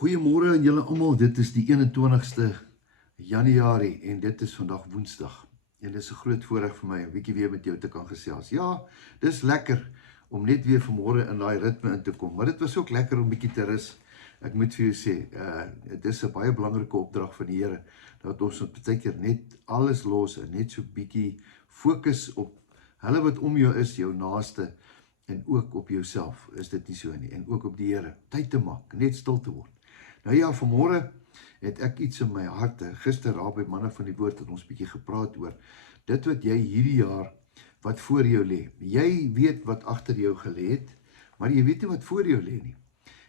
Goeiemôre aan julle almal. Dit is die 21ste Januarie en dit is vandag Woensdag. En dit is 'n groot voorreg vir my om 'n bietjie weer met jou te kan gesels. Ja, dis lekker om net weer vanmôre in daai ritme in te kom, maar dit was ook lekker om bietjie te rus. Ek moet vir jou sê, dit is 'n baie belangrike opdrag van die Here dat ons baie keer net alles los en net so bietjie fokus op hulle wat om jou is, jou naaste en ook op jouself. Is dit nie so nie? En ook op die Here. Tyd te maak, net stil te word. Nou ja, vanmôre het ek iets in my hart. Gister raak by manne van die woord het ons bietjie gepraat oor dit wat jy hierdie jaar wat voor jou lê. Jy weet wat agter jou gelê het, maar jy weet nie wat voor jou lê nie.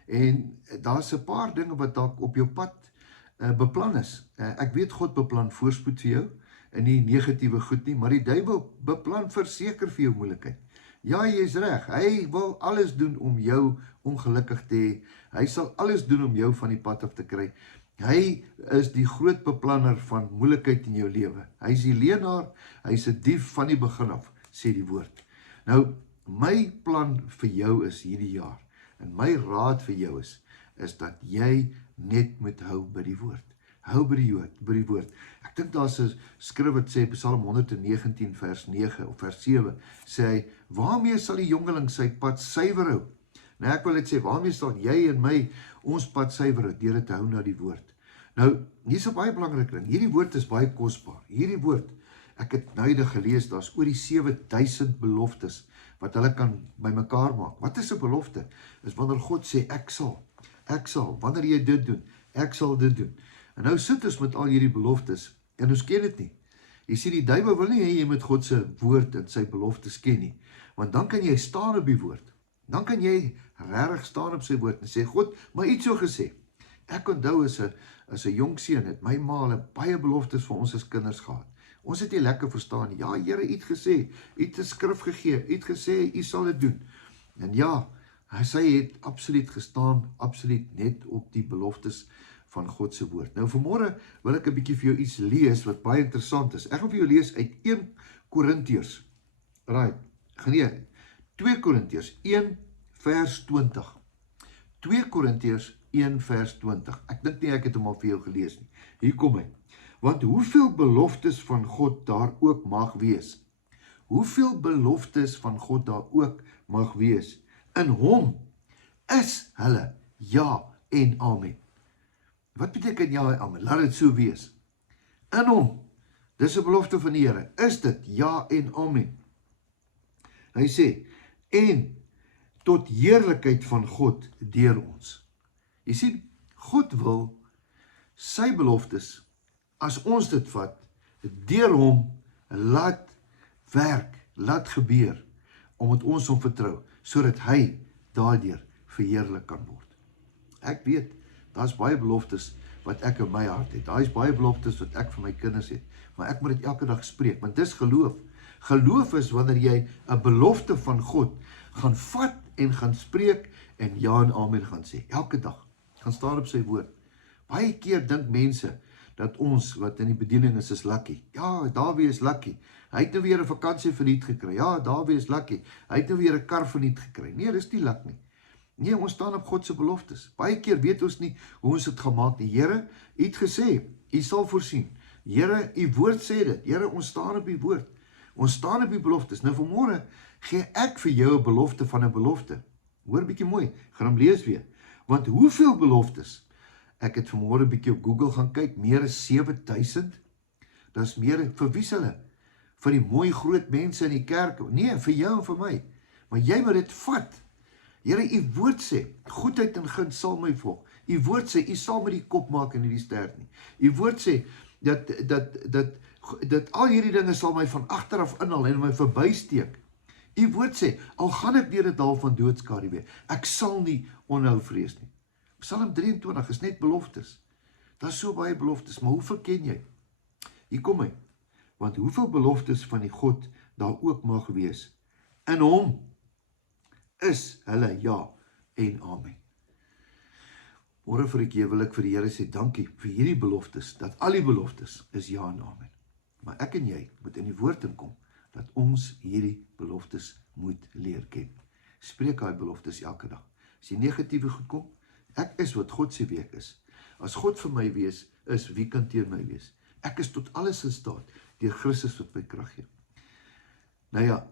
En daar's 'n paar dinge wat dalk op jou pad beplan is. Ek weet God beplan voorspoed vir jou en nie negatiewe goed nie, maar die duiwel beplan verseker vir jou moeilikheid. Ja, jy is reg. Hy wil alles doen om jou ongelukkig te hê. Hy sal alles doen om jou van die pad af te kry. Hy is die groot beplanner van moeilikheid in jou lewe. Hy is die leenaar, hy is 'n dief van die begin af, sê die woord. Nou, my plan vir jou is hierdie jaar, en my raad vir jou is dat jy net moet hou by die woord. Hou by die woord. Ek dink daar's 'n skrif wat sê, Psalm 119 vers 9 of vers 7, sê hy, waarmee sal die jongeling sy pad suiwer hou? Nou ek wil dit sê, waarmee sal jy en my ons pad suiwer hou? Deur dit te hou na die woord. Nou, hier's 'n baie belangrike ding. Hierdie woord is baie kosbaar. Hierdie woord, ek het nou gelees, daar's oor die 7000 beloftes wat hulle kan bymekaar maak. Wat is 'n belofte? Is wanneer God sê, ek sal, wanneer jy dit doen, ek sal dit doen. En nou sit ons met al hierdie beloftes, en ons ken dit nie. Jy sien, die duiwel wil nie hê jy moet God se woord en sy beloftes ken nie, want dan kan jy staan op die woord. Dan kan jy regtig staan op sy woord en sê, God, maar iets so gesê. Ek onthou as 'n jong seun het my ma al baie beloftes vir ons as kinders gehad. Ons het nie lekker verstaan, ja Here, u het gesê, u het 'n skrif gegee, u het gesê, u sal dit doen. En ja, sy het absoluut gestaan, absoluut net op die beloftes van God se woord. Nou vanmôre wil ek 'n bietjie vir jou iets lees wat baie interessant is. Ek gaan vir jou lees uit 1 Korintiërs. Right. Nee, 2 Korintiërs 1 vers 20. 2 Korintiërs 1 vers 20. Ek dink nie ek het hom al vir jou gelees nie. Hier kom hy. Want hoeveel beloftes van God daar ook mag wees. Hoeveel beloftes van God daar ook mag wees. In hom is hulle ja en amen. Wat beteken ja en amen? Laat dit so wees. In hom, dis 'n belofte van die Here, is dit ja en amen. Hy sê, en tot heerlikheid van God deur ons. Jy sien, God wil sy beloftes, as ons dit vat, deur hom laat werk, laat gebeur, omdat ons hom vertrou, sodat hy daardeur verheerlik kan word. Ek weet, daar's baie beloftes wat ek in my hart het. Daar is baie beloftes wat ek vir my kinders het. Maar ek moet dit elke dag spreek, want dis geloof. Geloof is wanneer jy 'n belofte van God gaan vat en gaan spreek en ja en amen gaan sê. Elke dag gaan staan op sy woord. Baie keer dink mense dat ons wat in die bediening is lucky. Ja, Dawie is lucky. Hy het nou weer 'n vakansie verniet gekry. Ja, Dawie is lucky. Hy het nou weer 'n kar verniet gekry. Nee, dis nie luck nie. Nee, ons staan op God se beloftes. Baie keer weet ons nie hoe ons dit gemaak die Here, u het gesê, u sal voorsien. Here, u woord sê dit. Here, ons staan op u woord. Ons staan op die beloftes. Nou vanmôre gee ek vir jou 'n belofte van 'n belofte. Hoor bietjie mooi, gaan hom lees weer. Want hoeveel beloftes? Ek het vanmôre bietjie op Google gaan kyk, meer as 7000. Dis meer vir wie hulle? Vir die mooi groot mense in die kerk? Nee, vir jou en vir my. Maar jy moet dit vat. Here, u woord sê, goedheid en guns sal my volg. U woord sê, u sal my die kop maak en nie die stert nie. U woord sê, dat al hierdie dinge sal my van agteraf inhaal en my verbysteek. U woord sê, al gaan ek deur 'n dal van doodskaduwee, ek sal nie onhou vrees nie. Psalm 23 is net beloftes. Daar's so baie beloftes, maar hoeveel ken jy? Hier kom hy. Want hoeveel beloftes van die God daar ook mag wees. In hom is hulle ja en amen. Môre vir ek wil ek vir die Here sê dankie vir hierdie beloftes, dat al die beloftes is ja en amen. Maar ek en jy moet in die woord inkom, dat ons hierdie beloftes moet leer ken. Spreek daai beloftes elke dag. As jy negatiewe goed kom, Ek is wat God sê wie ek is. As God vir my wees is, wie kan teen my wees? Ek is tot alles in staat deur Christus wat my krag gee. Nou ja,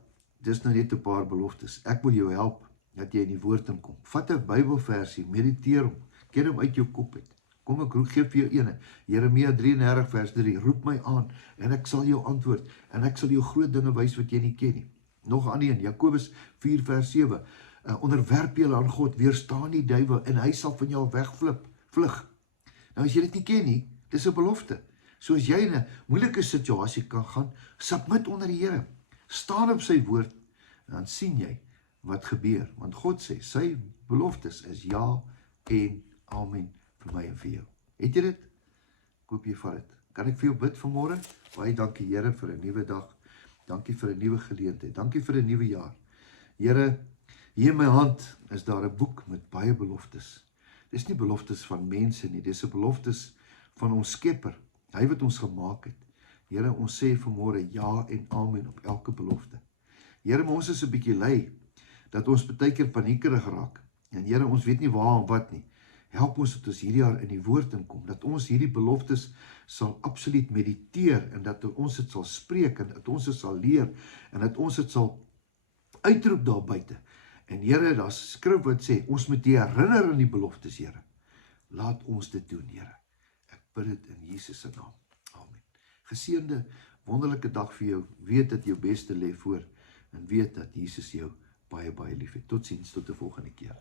dis nou net 'n paar beloftes. Ek wil jou help dat jy in die woord inkom. Vat 'n Bybelversie, mediteer hom, ken hom uit jou kop uit. Kom ek gee vir jou ene. Jeremia 33 vers 3, roep my aan en ek sal jou antwoord en ek sal jou groot dinge wys wat jy nie ken nie. Nog 'n een, Jakobus 4 vers 7, onderwerp julle aan God, weerstaan die duiwel en hy sal van jou vlug. Nou as jy dit nie ken nie, dis 'n belofte. So as jy in 'n moeilike situasie kan gaan, submit onder die Here. Staan op sy woord en dan sien jy wat gebeur. Want God sê, sy beloftes is ja en amen vir my en vir jou. Het jy dit? Ek hoop jy vat dit. Kan ek vir jou bid vanmôre? Baie dankie Here vir 'n nuwe dag. Dankie vir 'n nuwe geleentheid. Dankie vir 'n nuwe jaar. Here, hier in my hand is daar 'n boek met baie beloftes. Dis nie beloftes van mense nie, dis 'n beloftes van ons Skepper. Hy wat ons gemaak het. Here, ons sê vanmôre ja en amen op elke belofte. Here, maar ons is 'n bietjie lui dat ons baie keer paniekerig raak. En Here, ons weet nie waar en wat nie. Help ons dat ons hierdie jaar in die woord inkom, dat ons hierdie beloftes sal absoluut mediteer en dat ons dit sal spreek en dat ons dit sal leer en dat ons dit sal uitroep daar buite. En Here, daar's skrif wat sê, ons moet die herinner aan die beloftes, Here. Laat ons dit doen, Here. Ek bid dit in Jesus se naam. Amen. Geseënde, wonderlike dag vir jou. Weet dat jou beste lê voor en weet dat Jesus jou baie, baie lief het. Totsiens, tot 'n volgende keer.